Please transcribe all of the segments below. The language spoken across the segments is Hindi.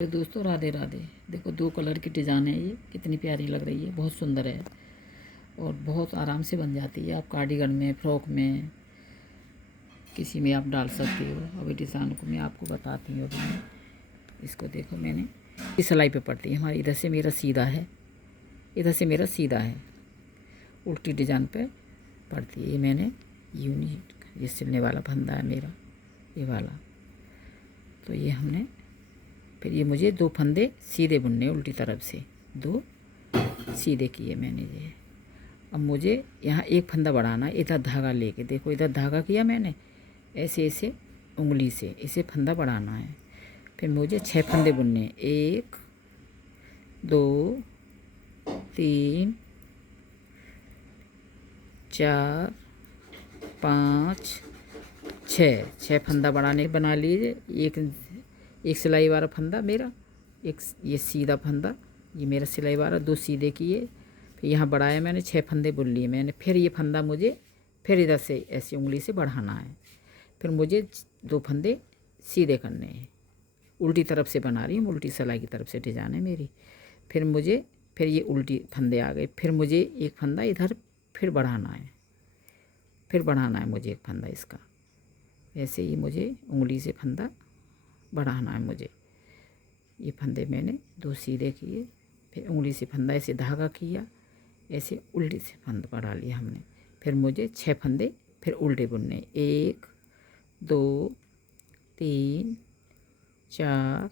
तो दोस्तों राधे राधे। देखो 2 कलर की डिज़ाइन है, ये कितनी प्यारी लग रही है, बहुत सुंदर है और बहुत आराम से बन जाती है। आप कार्डिगन में, फ्रॉक में, किसी में आप डाल सकते हो। अभी डिज़ाइन को मैं आपको बताती हूँ। अभी मैं इसको देखो, मैंने इस सिलाई पे पड़ती है हमारी, इधर से मेरा सीधा है, इधर से मेरा सीधा है, उल्टी डिज़ाइन पे पड़ती है। ये मैंने यूनिक ये सिलने वाला फंदा है मेरा, ये वाला। तो ये हमने फिर ये मुझे 2 फंदे सीधे बुनने उल्टी तरफ से, 2 सीधे किए मैंने ये। अब मुझे यहाँ एक फंदा बढ़ाना है, इधर धागा लेके देखो, इधर धागा किया मैंने, ऐसे ऐसे उंगली से इसे फंदा बढ़ाना है। फिर मुझे 6 फंदे बुनने हैं, 1 2 3 4 5 6 फंदा बढ़ाने बना लीजिए। एक सिलाई वाला फंदा मेरा, एक ये सीधा फंदा, ये मेरा सिलाई वाला, 2 सीधे किए। फिर यहाँ बढ़ाया मैंने, 6 फंदे बुन लिए मैंने। फिर ये फंदा मुझे फिर इधर से ऐसी उंगली से बढ़ाना है। फिर मुझे 2 फंदे सीधे करने हैं, उल्टी तरफ से बना रही हूँ, उल्टी सिलाई की तरफ से डिजाइन है मेरी। फिर ये उल्टी फंदे आ गए। फिर मुझे एक फंदा इधर फिर बढ़ाना है, फिर बढ़ाना है मुझे एक फंदा इसका, ऐसे ही मुझे उंगली से फंदा बढ़ाना है मुझे। ये फंदे मैंने 2 सीधे किए, फिर उंगली से फंदा ऐसे धागा किया, ऐसे उल्टी से फंदा बढ़ा लिया हमने। फिर मुझे 6 फंदे फिर उल्टे बुनने, 1 2 3 4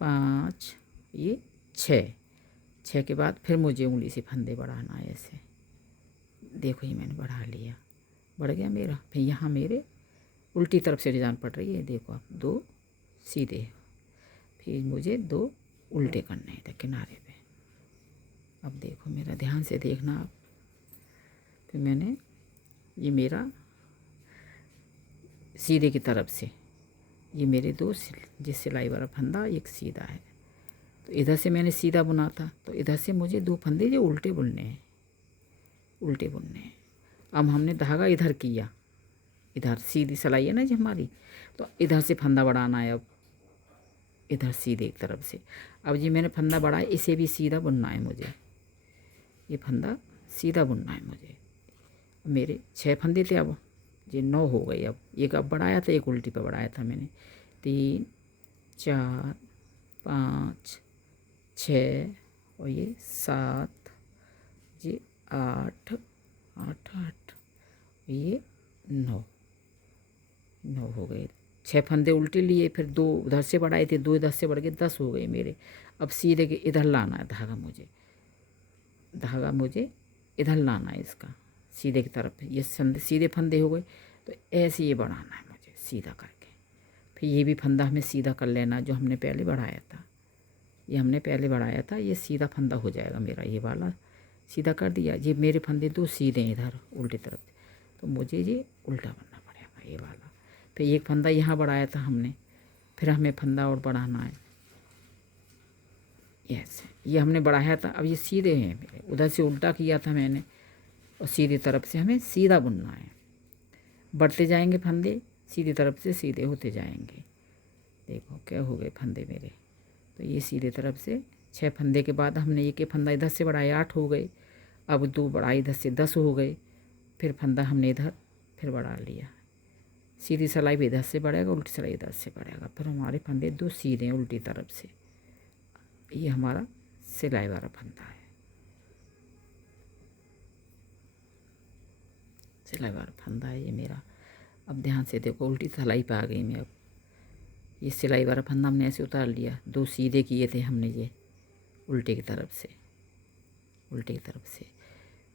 5 ये 6 के बाद फिर मुझे उंगली से फंदे बढ़ाना है ऐसे। देखो ये मैंने बढ़ा लिया, बढ़ गया मेरा। फिर यहाँ मेरे उल्टी तरफ से डिजाइन पड़ रही है, देखो आप, 2 सीधे, फिर मुझे 2 उल्टे करने हैं किनारे पे। अब देखो मेरा, ध्यान से देखना आप। फिर मैंने ये मेरा सीधे की तरफ से, ये मेरे 2 जिस सिलाई वाला फंदा एक सीधा है, तो इधर से मैंने सीधा बुना था, तो इधर से मुझे 2 फंदे जो उल्टे बुनने हैं, उल्टे बुनने हैं। अब हमने धागा इधर किया, इधर सीधी सिलाई है ना जो हमारी, तो इधर से फंदा बढ़ाना है। अब इधर सीधे की तरफ से, अब ये मैंने फंदा बढ़ाया, इसे भी सीधा बुनना है मुझे, ये फंदा सीधा बुनना है मुझे। मेरे 6 फंदे थे, अब ये 9 हो गए। अब एक अब बढ़ाया था, एक उल्टी पे बढ़ाया था मैंने, 3 4 5 6 और ये 7, ये 8 8 8, ये 9 हो गए। 6 फंदे उल्टे लिए, फिर 2 उधर से बढ़ाए थे, 2 इधर से बढ़ के 10 हो गए मेरे। अब सीधे के इधर लाना है धागा मुझे इधर लाना है इसका, सीधे की तरफ। ये सीधे फंदे हो गए, तो ऐसे ये बढ़ाना है मुझे सीधा करके। फिर ये भी फंदा हमें सीधा कर लेना, जो हमने पहले बढ़ाया था, ये हमने पहले बढ़ाया था, ये सीधा फंदा हो जाएगा मेरा। ये वाला सीधा कर दिया, ये मेरे फंदे 2 सीधे हैं इधर उल्टी तरफ, तो मुझे ये उल्टा बनना पड़ेगा ये वाला। फिर एक फंदा यहाँ बढ़ाया था हमने, फिर हमें फंदा और बढ़ाना है, ऐसे ये हमने बढ़ाया था। अब ये सीधे हैं मेरे, उधर से उल्टा किया था मैंने, और सीधी तरफ से हमें सीधा बुनना है। बढ़ते जाएंगे फंदे, सीधी तरफ से सीधे होते जाएंगे। देखो क्या हो गए फंदे मेरे, तो ये सीधे तरफ से 6 फंदे के बाद हमने एक फंदा इधर से बढ़ाया, 8 हो गए। अब 2 बढ़ाए इधर से, 10 हो गए। फिर फंदा हमने इधर फिर बढ़ा लिया, सीधी सिलाई भी इधर से बढ़ेगा, उल्टी सिलाई इधर से बढ़ेगा। फिर हमारे फंदे 2 सीधे उल्टी तरफ से। ये हमारा सिलाई वाला फंदा है, सिलाई वाला फंदा है ये मेरा। अब ध्यान से देखो, उल्टी सिलाई पे आ गई मैं। अब ये सिलाई वाला फंदा हमने ऐसे उतार लिया, 2 सीधे किए थे हमने ये उल्टे की तरफ से, उल्टे की तरफ से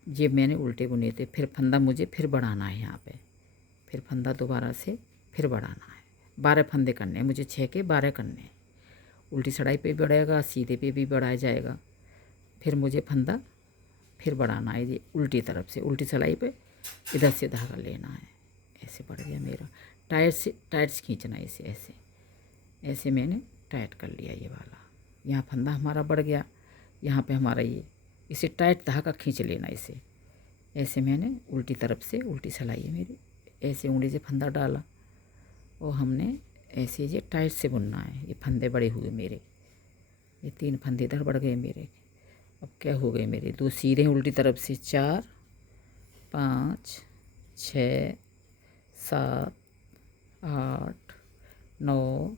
ये मैंने उल्टे बुने थे। फिर फंदा मुझे फिर बढ़ाना है यहाँ पे, फिर फंदा दोबारा से फिर बढ़ाना है। 12 फंदे करने हैं मुझे, 6 के 12 करने हैं। उल्टी सिलाई पे भी बढ़ेगा, सीधे पे भी बढ़ाया जाएगा। फिर मुझे फंदा फिर बढ़ाना है, ये उल्टी तरफ से, उल्टी सिलाई पे इधर से धागा लेना है। ऐसे बढ़ गया मेरा, टाइट से खींचना है इसे, ऐसे ऐसे मैंने टाइट कर लिया ये वाला। यहाँ फंदा हमारा बढ़ गया, यहाँ पे हमारा ये, इसे टाइट धागा खींच लेना इसे। ऐसे मैंने उल्टी तरफ से, उल्टी सिलाई है मेरी, ऐसे उंगली से फंदा डाला और हमने ऐसे ये टाइट से बुनना है। ये फंदे बड़े हुए मेरे, ये 3 फंदे इधर बढ़ गए मेरे। अब क्या हो गए मेरे, 2 सीधे उल्टी तरफ से, 4 5 6 7 8 9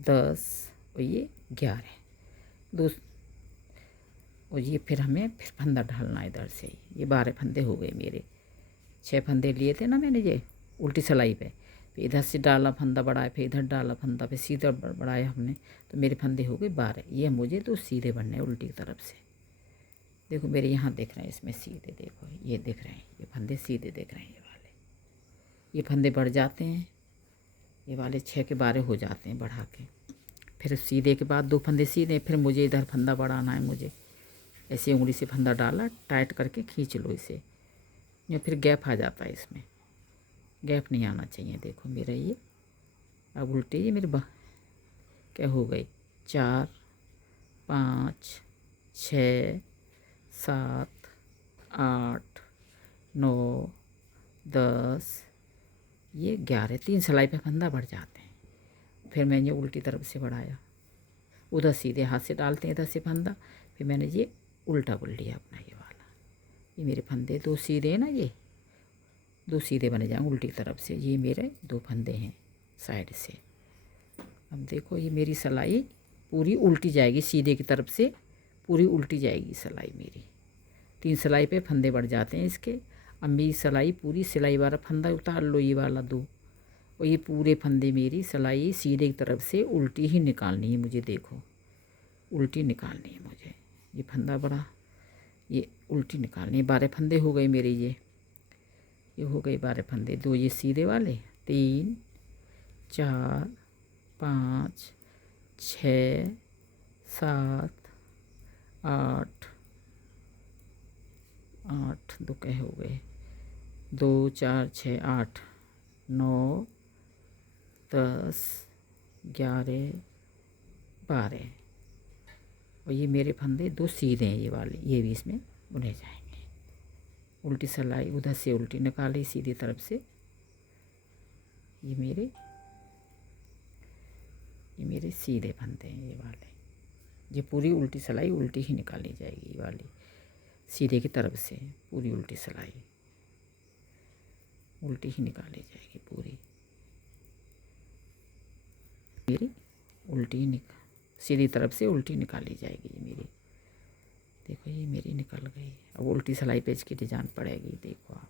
10 और ये 11 दो। और ये फिर हमें फिर फंदा डालना है इधर से। ये 12 फंदे हो गए मेरे। 6 फंदे लिए थे ना मैंने ये उल्टी सिलाई पे, फिर इधर से डाला फंदा बढ़ाया, फिर इधर डाला फंदा, फिर सीधा बढ़ाया हमने, तो मेरे फंदे हो गए 12। ये मुझे तो सीधे बनने उल्टी तरफ से। देखो मेरे यहाँ दिख रहे हैं, इसमें सीधे देखो, ये दिख रहे हैं, ये फंदे सीधे दिख रहे हैं। ये वाले, ये फंदे बढ़ जाते हैं, ये वाले 6 के 12 हो जाते हैं बढ़ा के। फिर सीधे के बाद 2 फंदे सीधे, फिर मुझे इधर फंदा बढ़ाना है। मुझे ऐसे उंगली से फंदा डाला, टाइट करके खींच लो इसे, या फिर गैप आ जाता है इसमें, गैप नहीं आना चाहिए। देखो मेरा ये अब उल्टे, ये मेरे क्या हो गई, 4 5 6 7 8 9 10 ये 11, 3 सिलाई पे फंदा बढ़ जाते हैं। फिर मैंने उल्टी तरफ से बढ़ाया, उधर सीधे हाथ से डालते हैं इधर से फंदा, फिर मैंने ये उल्टा बुन लिया अपना ये वाला। ये मेरे फंदे 2 सीधे हैं ना, ये 2 सीधे बने जाएंगे उल्टी तरफ से। ये मेरे 2 फंदे हैं साइड से। अब देखो ये मेरी सिलाई पूरी उल्टी जाएगी, सीधे की तरफ से पूरी उल्टी जाएगी सिलाई मेरी। 3 सिलाई पे फंदे बढ़ जाते हैं इसके। अब मेरी सिलाई पूरी, सिलाई वाला फंदा उतार लो, ये वाला 2, और ये पूरे फंदे मेरी सिलाई सीधे की तरफ से उल्टी ही निकालनी है मुझे। देखो उल्टी निकालनी है मुझे, ये फंदा बड़ा, ये उल्टी निकालनी है। 12 फंदे हो गए मेरे, ये हो गए 12 फंदे। 2 ये सीधे वाले, 3 4 5 6 7 8 8 2 क्या हो गए, 2 4 6 8 9 10 11 12। और ये मेरे फंदे 2 सीधे हैं, ये वाले, ये भी इसमें बुने जाएंगे। उल्टी सिलाई उधर से उल्टी निकाली सीधी तरफ से। ये मेरे सीधे फंदे हैं ये वाले। ये पूरी उल्टी सिलाई उल्टी ही निकाली जाएगी, ये वाली सीधे की तरफ से पूरी उल्टी सिलाई उल्टी ही निकाली जाएगी पूरी। मेरी उल्टी सीधी तरफ से उल्टी निकाली जाएगी ये मेरी। देखो ये मेरी निकल गई। अब उल्टी सिलाई पे इसकी डिजाइन पड़ेगी, देखो आप।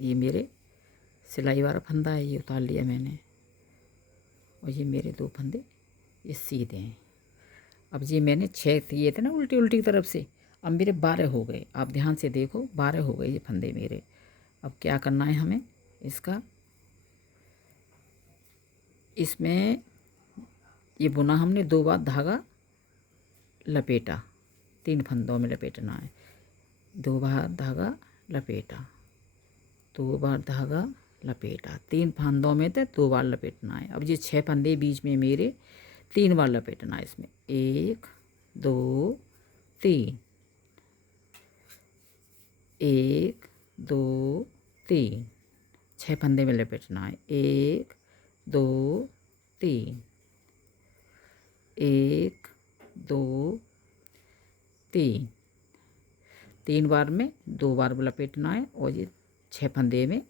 ये मेरे सिलाई वाला फंदा है, ये उतार लिया मैंने, और ये मेरे 2 फंदे ये सीधे हैं। अब ये मैंने 6 किए थे ना उल्टी उल्टी तरफ से, अब मेरे 12 हो गए। आप ध्यान से देखो 12 हो गए ये फंदे मेरे। अब क्या करना है हमें, इसका इसमें ये बुना हमने 2 बार धागा लपेटा, 3 फंदों में लपेटना है। 2 बार धागा लपेटा, 2 बार धागा लपेटा, 3 फंदों में तो 2 बार लपेटना है। अब ये 6 फंदे बीच में मेरे 3 बार लपेटना है इसमें, 1 2 3 1 2 3, 6 फंदे में लपेटना है। 1 2 3 1 2 3, 3 बार में 2 बार लपेटना है। और ये 6 फंदे में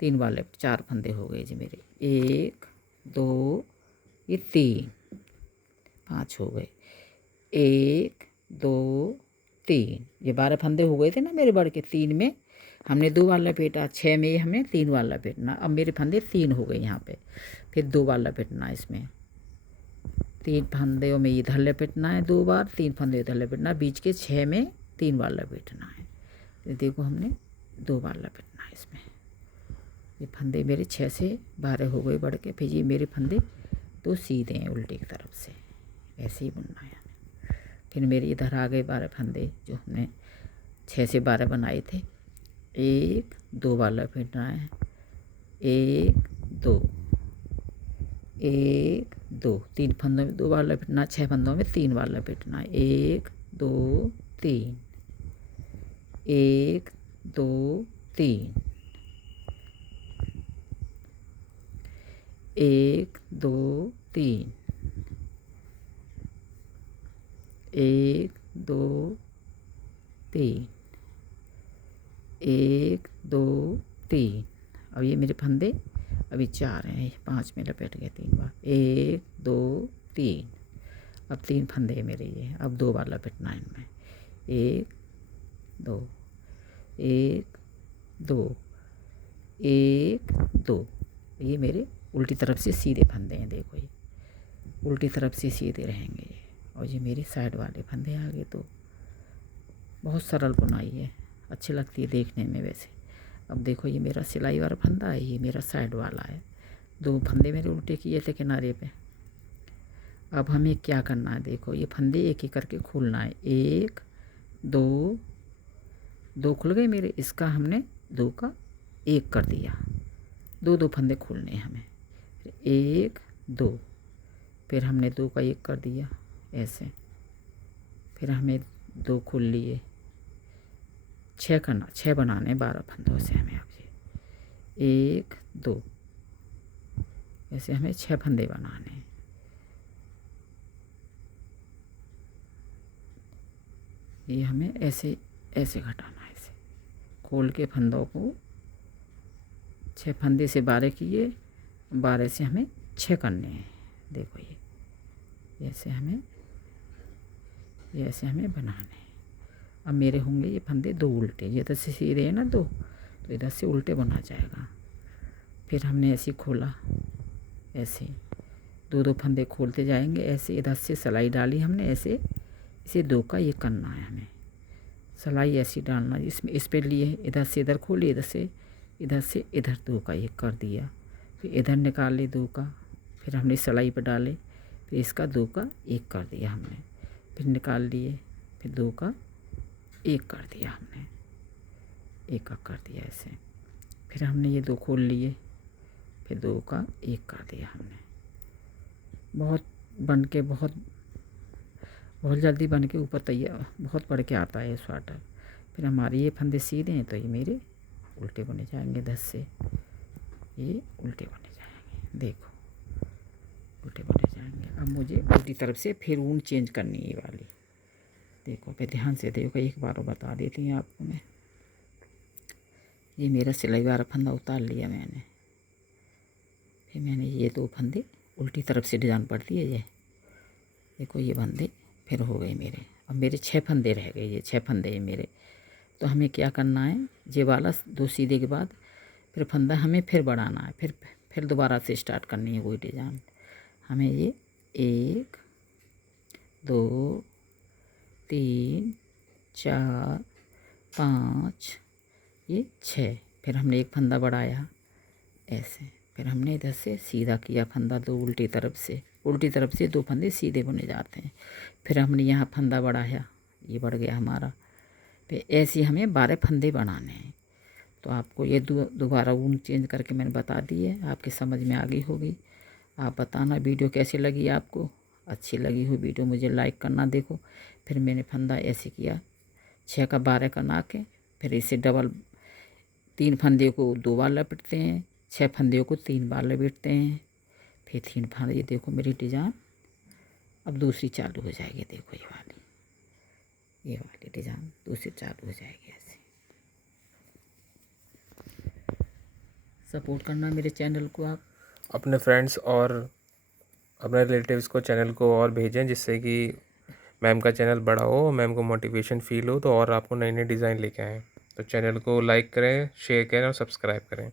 3 बार लपेट, 4 फंदे हो गए जी मेरे। 1 2 ये 3 5 हो गए, 1 2 3, ये 12 फंदे हो गए थे ना मेरे बढ़ के। 3 में हमने 2 बार लपेटा, 6 में हमने 3 बार लपेटना। अब मेरे फंदे 3 हो गए यहाँ पे, फिर 2 बार लपेटना इसमें। 3 फंदों में इधर लपेटना है 2 बार, 3 फंदे इधर लपेटना, बीच के 6 में 3 बार लपेटना है। तो देखो हमने 2 बार लपेटना है इसमें। ये फंदे मेरे 6 से 12 हो गए बढ़ के। फिर ये मेरे फंदे 2 सीधे हैं उल्टी की तरफ से, ऐसे ही बुनना है हमें। फिर मेरे इधर आ गए 12 फंदे जो हमने 6 से 12 बनाए थे। 1 2 बार लपेटना है, 1 2 1 2, 3 फंदों में 2 बार लपेटना, 6 फंदों में 3 बार लपेटना है। 1 2 3 1 2 3, 1 2 3, 1 2 3, 1 2 3। अब ये मेरे फंदे अभी 4 हैं, 5 में लपेट गए 3 बार, 1 2 3। अब 3 फंदे मेरे ये, अब 2 बार लपेटना है इनमें, 1 2 1 2 1 2। ये मेरे उल्टी तरफ से सीधे फंदे हैं, देखो ये उल्टी तरफ से सीधे रहेंगे ये। और ये मेरे साइड वाले फंदे आगे। तो बहुत सरल बुनाई है, अच्छी लगती है देखने में वैसे। अब देखो ये मेरा सिलाई वाला फंदा है, ये मेरा साइड वाला है। 2 फंदे मेरे उल्टे किए थे किनारे पे। अब हमें क्या करना है, देखो ये फंदे एक एक करके खोलना है। 1 2 2 खुल गए मेरे, इसका हमने 2 का 1 कर दिया। 2 फंदे खोलने हैं हमें, 1 2, फिर हमने 2 का 1 कर दिया ऐसे, फिर हमें 2 खोल लिए। 6 बनाने 12 फंदों से हमें। अब ये 1 2 ऐसे हमें 6 फंदे बनाने हैं। ये हमें ऐसे ऐसे घटाना है, ऐसे खोल के फंदों को 6 फंदे से 12 किए, 12 से हमें 6 करने हैं। देखो ये ऐसे हमें बनाने हैं। अब मेरे होंगे ये फंदे 2 उल्टे, ये इधर से सीधे है ना 2, तो इधर से उल्टे बना जाएगा। फिर हमने ऐसे खोला, ऐसे 2 फंदे खोलते जाएंगे ऐसे। इधर से सिलाई डाली हमने ऐसे, इसे 2 का 1 करना है हमें। सिलाई ऐसी डालना, इसमें इस पे लिए इधर से इधर खोली, इधर से इधर 2 का 1 कर दिया। फिर इधर निकाल ली 2 का, फिर हमने सिलाई पर डाले, फिर इसका 2 का 1 कर दिया हमने, फिर निकाल लिए, फिर 2 का 1 कर दिया हमने, 1 का कर दिया ऐसे। फिर हमने ये 2 खोल लिए, फिर 2 का 1 कर दिया हमने। बहुत जल्दी बन के ऊपर तैयार, बहुत बढ़ के आता है ये स्वेटर। फिर हमारे ये फंदे सीधे हैं तो ये मेरे उल्टे बने जाएंगे, 10 से ये उल्टे बने जाएंगे। देखो उल्टे बने जाएंगे। अब मुझे उल्टी तरफ से फिर ऊन चेंज करनी है ये वाली। देखो फिर ध्यान से देखो, एक बार बता देती हूँ आपको मैं। ये मेरा सिलाई वाला फंदा उतार लिया मैंने, फिर मैंने ये 2 फंदे उल्टी तरफ से डिजाइन पड़ दिए। ये देखो ये फंदे फिर हो गए मेरे। अब मेरे 6 फंदे रह गए, ये 6 फंदे हैं मेरे। तो हमें क्या करना है, ये वाला 2 सीधे के बाद फिर फंदा हमें फिर बढ़ाना है, फिर दोबारा से स्टार्ट करनी है वही डिजाइन हमें। ये 1 2 3 4 5 ये 6। फिर हमने एक फंदा बढ़ाया ऐसे, फिर हमने इधर से सीधा किया फंदा 2 उल्टी तरफ से 2 फंदे सीधे बुने जाते हैं। फिर हमने यहाँ फंदा बढ़ाया, ये बढ़ गया हमारा। फिर ऐसे हमें 12 फंदे बनाने हैं। तो आपको ये दोबारा ऊन चेंज करके मैंने बता दी है, आपकी समझ में आ गई होगी। आप बताना वीडियो कैसी लगी आपको। अच्छी लगी हो वीडियो मुझे लाइक करना। देखो फिर मैंने फंदा ऐसे किया, 6 का 12 करना के, फिर इसे डबल 3 फंदे को 2 बार लपेटते हैं, 6 फंदे को 3 बार लपेटते हैं, फिर 3 फंदे। ये देखो मेरी डिजाइन अब दूसरी चालू हो जाएगी। देखो ये वाली डिजाइन दूसरी चालू हो जाएगी ऐसे। सपोर्ट करना मेरे चैनल को आप। अपने फ्रेंड्स और अपने रिलेटिव्स को चैनल को और भेजें, जिससे कि मैम का चैनल बड़ा हो, मैम को मोटिवेशन फील हो, तो और आपको नई नई डिज़ाइन लेके आएँ। तो चैनल को लाइक करें, शेयर करें और सब्सक्राइब करें।